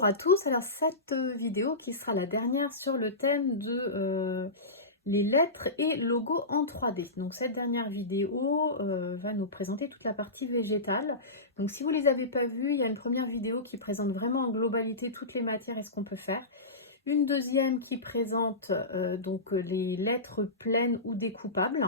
Bonjour à tous, alors cette vidéo qui sera la dernière sur le thème de les lettres et logos en 3D. Donc cette dernière vidéo va nous présenter toute la partie végétale. Donc si vous ne les avez pas vues, il y a une première vidéo qui présente vraiment en globalité toutes les matières et ce qu'on peut faire. Une deuxième qui présente donc les lettres pleines ou découpables,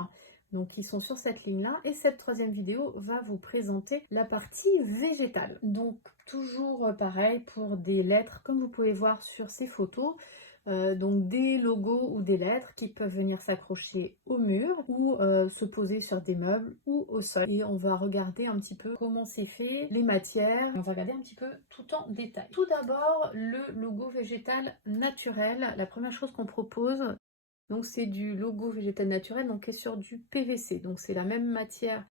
donc qui sont sur cette ligne-là. Et cette troisième vidéo va vous présenter la partie végétale. Donc toujours pareil pour des lettres, comme vous pouvez voir sur ces photos. Donc des logos ou des lettres qui peuvent venir s'accrocher au mur ou se poser sur des meubles ou au sol. Et on va regarder un petit peu comment c'est fait, les matières. On va regarder un petit peu tout en détail. Tout d'abord, le logo végétal naturel. La première chose qu'on propose, donc c'est du logo végétal naturel, donc qui est sur du PVC. Donc c'est la même matière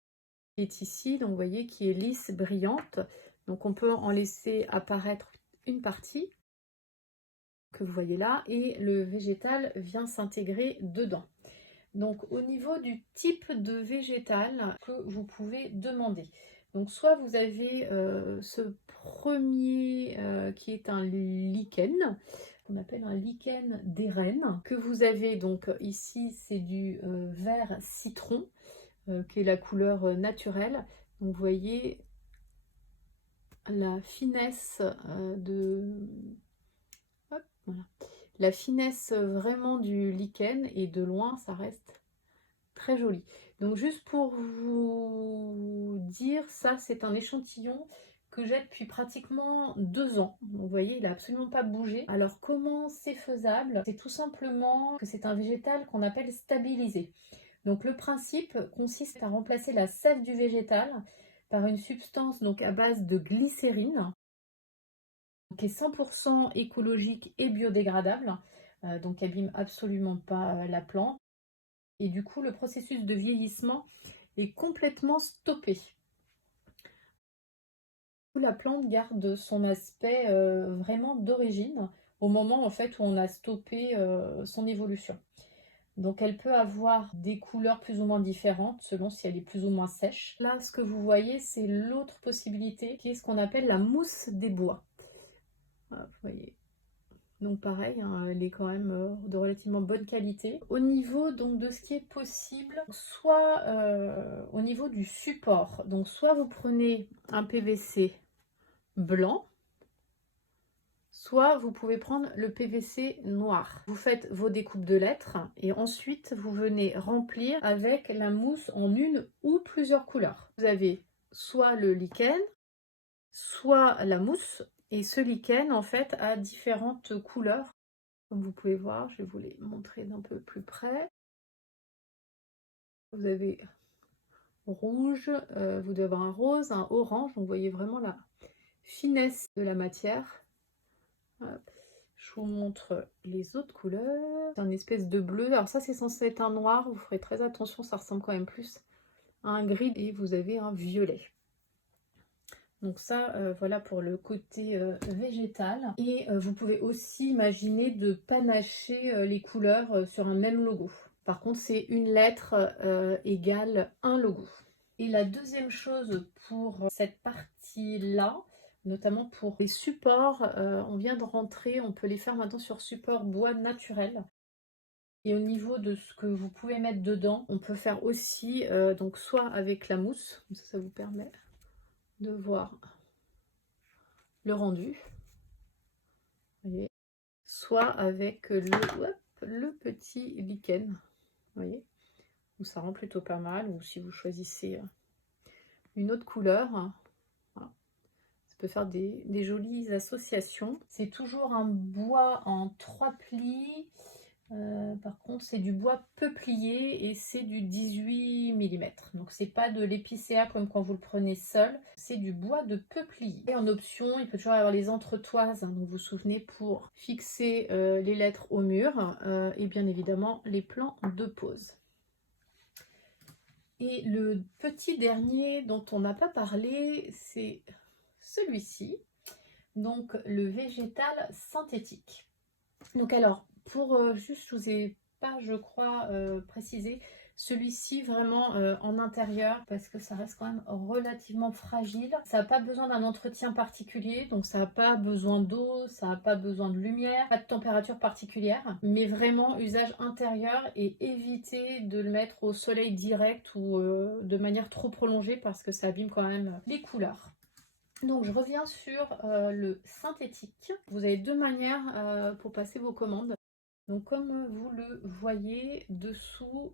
qui est ici, donc vous voyez, qui est lisse, brillante. Donc on peut en laisser apparaître une partie que vous voyez là, et le végétal vient s'intégrer dedans. Donc au niveau du type de végétal que vous pouvez demander, donc soit vous avez ce premier qui est un lichen, qu'on appelle un lichen d'airaine, que vous avez donc ici, c'est du vert citron, qui est la couleur naturelle. Donc vous voyez la finesse voilà. La finesse vraiment du lichen, et de loin ça reste très joli. Donc juste pour vous dire, ça c'est un échantillon que j'ai depuis pratiquement 2 ans. Donc, vous voyez, il n'a absolument pas bougé. Alors comment c'est faisable? C'est tout simplement que c'est un végétal qu'on appelle stabilisé. Donc le principe consiste à remplacer la sève du végétal par une substance donc à base de glycérine, qui est 100% écologique et biodégradable, donc qui abîme absolument pas la plante. Et du coup, le processus de vieillissement est complètement stoppé. La plante garde son aspect vraiment d'origine au moment en fait où on a stoppé son évolution. Donc elle peut avoir des couleurs plus ou moins différentes selon si elle est plus ou moins sèche. Là, ce que vous voyez, c'est l'autre possibilité qui est ce qu'on appelle la mousse des bois. Voilà, vous voyez. Donc pareil, hein, elle est quand même de relativement bonne qualité. Au niveau donc de ce qui est possible, soit au niveau du support, donc soit vous prenez un PVC blanc, soit vous pouvez prendre le PVC noir. Vous faites vos découpes de lettres et ensuite vous venez remplir avec la mousse en une ou plusieurs couleurs. Vous avez soit le lichen, soit la mousse, et ce lichen en fait a différentes couleurs. Comme vous pouvez voir, je vais vous les montrer d'un peu plus près. Vous avez rouge, vous devez avoir un rose, un orange. Donc vous voyez vraiment la finesse de la matière. Hop. Je vous montre les autres couleurs. C'est un espèce de bleu. Alors ça, c'est censé être un noir. Vous ferez très attention, ça ressemble quand même plus à un gris. Et vous avez un violet. Donc ça, voilà pour le côté végétal. Et vous pouvez aussi imaginer de panacher les couleurs sur un même logo. Par contre, c'est une lettre égale un logo. Et la deuxième chose pour cette partie-là, notamment pour les supports, on vient de rentrer, on peut les faire maintenant sur support bois naturel. Et au niveau de ce que vous pouvez mettre dedans, on peut faire aussi, donc soit avec la mousse, ça vous permet de voir le rendu, voyez, soit avec le petit lichen, vous voyez, où ça rend plutôt pas mal, ou si vous choisissez une autre couleur, voilà. Ça peut faire des jolies associations. C'est toujours un bois en 3 plis, par contre c'est du bois peuplier et c'est du 18 mm. Donc c'est pas de l'épicéa comme quand vous le prenez seul, c'est du bois de peuplier. Et en option, il peut toujours y avoir les entretoises, hein, donc vous vous souvenez, pour fixer les lettres au mur, et bien évidemment les plans de pose. Et le petit dernier dont on n'a pas parlé, c'est celui-ci, donc le végétal synthétique. Donc alors, pour juste, je vous ai pas, je crois, précisé, Celui-ci vraiment en intérieur parce que ça reste quand même relativement fragile. Ça n'a pas besoin d'un entretien particulier, donc ça n'a pas besoin d'eau, ça n'a pas besoin de lumière, pas de température particulière, mais vraiment usage intérieur et éviter de le mettre au soleil direct ou de manière trop prolongée parce que ça abîme quand même les couleurs. Donc je reviens sur le synthétique. Vous avez deux manières pour passer vos commandes. Donc comme vous le voyez dessous,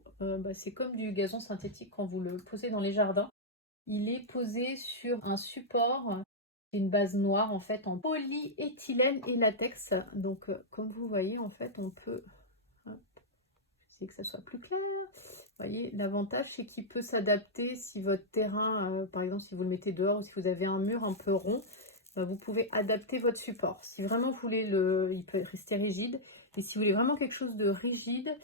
c'est comme du gazon synthétique quand vous le posez dans les jardins. Il est posé sur un support, une base noire en fait en polyéthylène et latex. Donc comme vous voyez en fait on peut, hop, j'essaie que ça soit plus clair. Vous voyez, l'avantage c'est qu'il peut s'adapter si votre terrain, par exemple si vous le mettez dehors ou si vous avez un mur un peu rond, vous pouvez adapter votre support. Si vraiment vous voulez il peut rester rigide. Et si vous voulez vraiment quelque chose de rigide,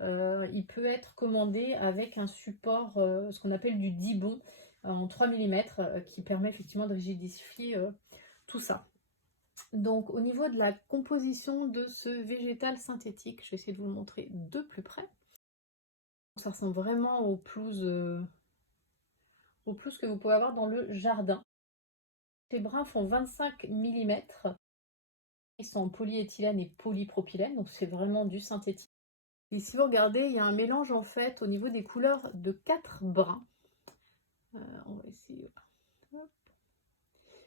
il peut être commandé avec un support, ce qu'on appelle du Dibond, en 3 mm, qui permet effectivement de rigidifier tout ça. Donc au niveau de la composition de ce végétal synthétique, je vais essayer de vous le montrer de plus près. Ça ressemble vraiment aux pelouses que vous pouvez avoir dans le jardin. Les brins font 25 mm. Ils sont en polyéthylène et polypropylène, donc c'est vraiment du synthétique. Et si vous regardez, il y a un mélange en fait au niveau des couleurs de 4 brins. On va essayer. Hop.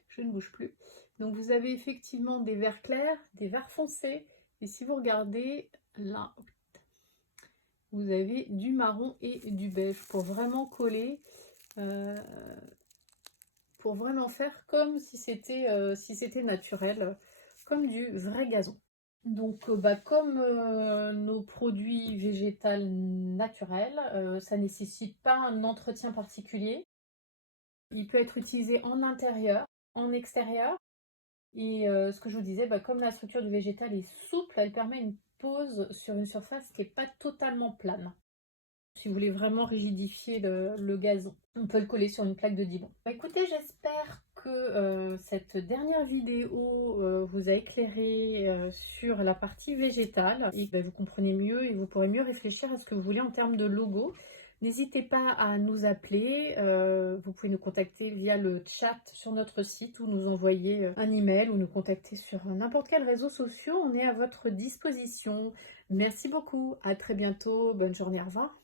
Je ne bouge plus. Donc vous avez effectivement des verts clairs, des verts foncés. Et si vous regardez là, vous avez du marron et du beige pour vraiment coller, pour vraiment faire comme si c'était naturel, comme du vrai gazon. Donc, comme nos produits végétaux naturels, ça ne nécessite pas un entretien particulier. Il peut être utilisé en intérieur, en extérieur. Et ce que je vous disais, comme la structure du végétal est souple, elle permet une pose sur une surface qui n'est pas totalement plane. Si vous voulez vraiment rigidifier le gazon, on peut le coller sur une plaque de Dibond. Écoutez, j'espère que cette dernière vidéo vous a éclairé sur la partie végétale et que vous comprenez mieux et vous pourrez mieux réfléchir à ce que vous voulez en termes de logo. N'hésitez pas à nous appeler, vous pouvez nous contacter via le chat sur notre site ou nous envoyer un email ou nous contacter sur n'importe quel réseau social, on est à votre disposition. Merci beaucoup, à très bientôt, bonne journée, au revoir.